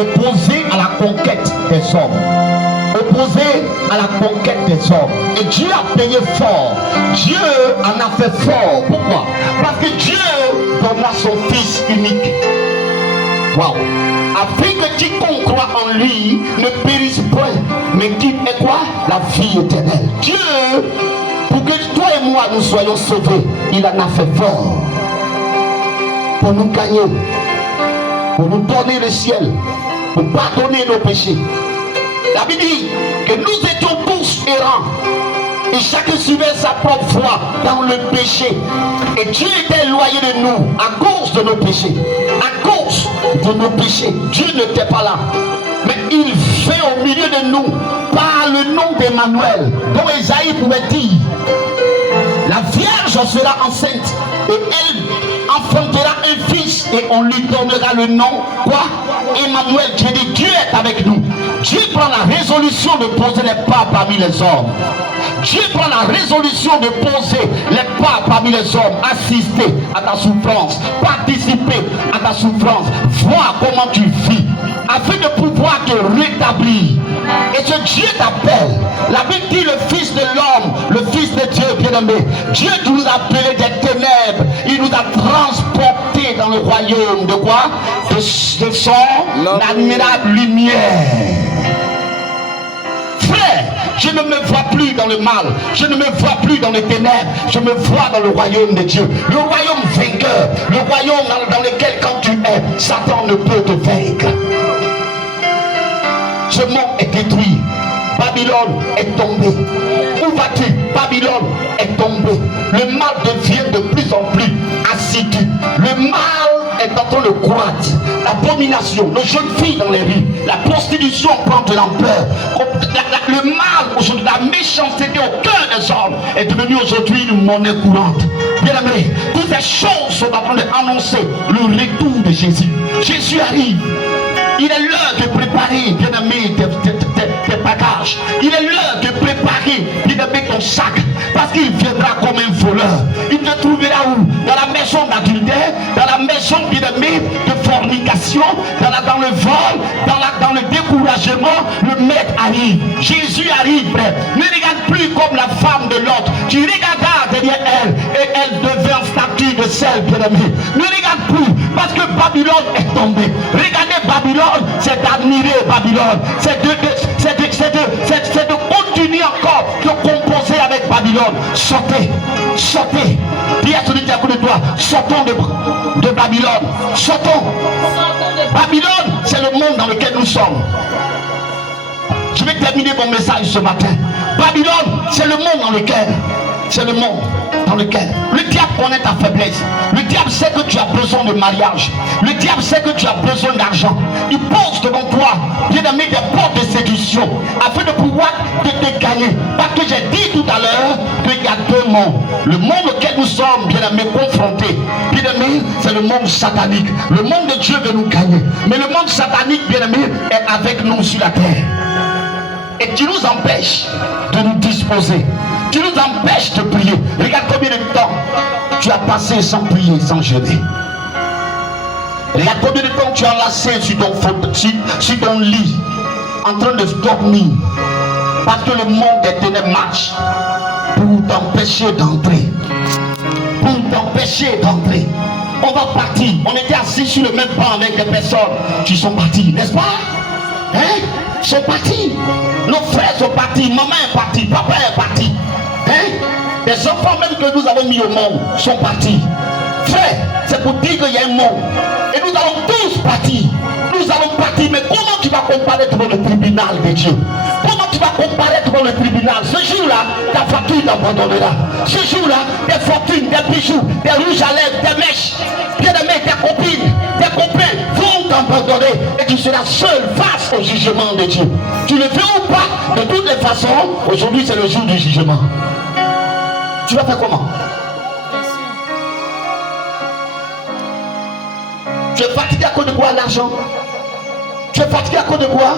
opposé à la conquête des hommes. Opposé à la conquête des hommes. Et Dieu a payé fort. Dieu en a fait fort. Pourquoi? Parce que Dieu donna son Fils unique. Waouh! Afin que quiconque croit en lui ne périsse point, mais qu'il ait quoi? La vie éternelle. Dieu, pour que toi et moi nous soyons sauvés, il en a fait fort. Pour nous gagner, pour nous donner le ciel, pour pardonner nos péchés. La Bible dit que nous étions tous errants et chacun suivait sa propre voie dans le péché. Et Dieu était éloigné de nous à cause de nos péchés. À cause de nos péchés, Dieu n'était pas là. Mais il fait au milieu de nous par le nom d'Emmanuel, dont Esaïe pouvait dire: la Vierge sera enceinte et elle enfantera un fils et on lui donnera le nom, quoi? Emmanuel. Dieu dit, Dieu est avec nous. Dieu prend la résolution de poser les pas parmi les hommes. Dieu prend la résolution de poser les pas parmi les hommes, assister à ta souffrance, participer à ta souffrance, voir comment tu vis, afin de pouvoir te rétablir. Et ce Dieu t'appelle. La Bible dit le Fils de l'homme, le Fils de Dieu bien-aimé. Dieu nous a appelés des ténèbres. Il nous a transportés dans le royaume de quoi? De son admirable lumière. Frère, je ne me vois plus dans le mal, je ne me vois plus dans les ténèbres, je me vois dans le royaume de Dieu, le royaume vainqueur, le royaume dans lequel quand tu es, Satan ne peut te vaincre. Ce monde est détruit, Babylone est tombée. Où vas-tu? Babylone est tombée. Le mal devient de plus en plus assidu. Le mal est en train de croître. L'abomination, les jeunes filles dans les rues, la prostitution prend de l'ampleur. Le mal aujourd'hui, la méchanceté au cœur des hommes est devenue aujourd'hui une monnaie courante. Bien aimé, toutes ces choses sont en train d'annoncer le retour de Jésus. Jésus arrive. Il est l'heure de préparer, bien aimé, tes bagages. Il est l'heure de préparer, bien aimé, ton sac. Parce qu'il viendra comme un voleur. Il te trouvera où? Dans la maison d'adultère, dans la maison, bien aimé, de fornication, dans le vol, dans le découragement. Le maître arrive. Jésus arrive, frère. Ne regarde plus comme la femme de l'autre. Tu regardas derrière elle et elle devient en statue de sel, bien aimé. Ne regarde plus parce que Babylone est tombée. Regardez Babylone, c'est d'admirer Babylone. C'est de continuer encore de composer avec Babylone. Sortez, sortez. Dis à celui qui est à côté de toi, sortons de Babylone. Sortons. Babylone, c'est le monde dans lequel nous sommes. Je vais terminer mon message ce matin. Babylone, c'est le monde dans lequel. C'est le monde dans lequel le diable connaît ta faiblesse. Le diable sait que tu as besoin de mariage. Le diable sait que tu as besoin d'argent. Il pose devant toi, bien aimé, des portes de séduction afin de pouvoir te gagner. Parce que j'ai dit tout à l'heure qu'il y a deux mondes. Le monde auquel nous sommes, bien aimé, confrontés. Bien aimé, c'est le monde satanique. Le monde de Dieu veut nous gagner. Mais le monde satanique, bien aimé, est avec nous sur la terre. Et qui nous empêche de nous disposer. Qui nous empêche de prier. Regarde combien de temps tu as passé sans prier, sans jeûner. Regarde combien de temps tu as lassé sur ton lit, en train de dormir. Parce que le monde des ténèbres marche pour t'empêcher d'entrer. Pour t'empêcher d'entrer. On va partir. On était assis sur le même banc avec des personnes qui sont parties, n'est-ce pas? Hein? Ils sont partis. Nos frères sont partis. Maman est partie. Papa est parti. Hein? Les enfants même que nous avons mis au monde sont partis. Frère, c'est pour dire qu'il y a un monde. Et nous allons tous partir. Nous allons partir. Mais comment tu vas comparaître devant le tribunal de Dieu? Comment tu vas comparaître devant le tribunal? Ce jour-là, ta fortune t'abandonnera. Ce jour-là, des fortunes, des bijoux, des rouges à lèvres, des mèches, bien aimé, tes copines, tes copains vont t'abandonner. Et tu seras seul face au jugement de Dieu. Tu le veux ou pas? De toutes les façons, aujourd'hui c'est le jour du jugement. Tu vas faire comment? Tu es fatigué à cause de quoi? L'argent. Tu es fatigué à cause de quoi?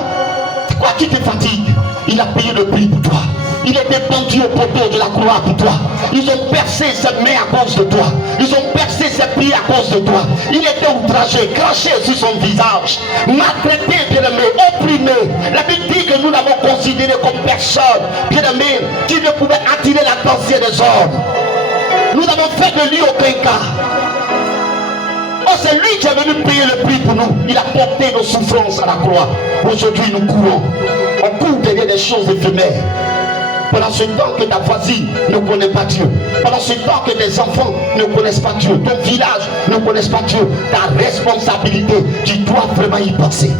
C'est quoi qui te fatigue? Il a payé le prix pour toi. Il était pendu au poteau de la croix pour toi. Ils ont percé ses mains à cause de toi. Ils ont percé ses pieds à cause de toi. Il était outragé, craché sur son visage, maltraité, comme personne, bien-aimé, qui ne pouvait attirer l'attention des hommes. Nous avons fait de lui aucun cas. Oh, c'est lui qui est venu payer le prix pour nous. Il a porté nos souffrances à la croix. Aujourd'hui, nous courons. On court derrière des choses éphémères. Pendant ce temps que ta voisine ne connaît pas Dieu, pendant ce temps que tes enfants ne connaissent pas Dieu, ton village ne connaît pas Dieu, ta responsabilité, tu dois vraiment y penser.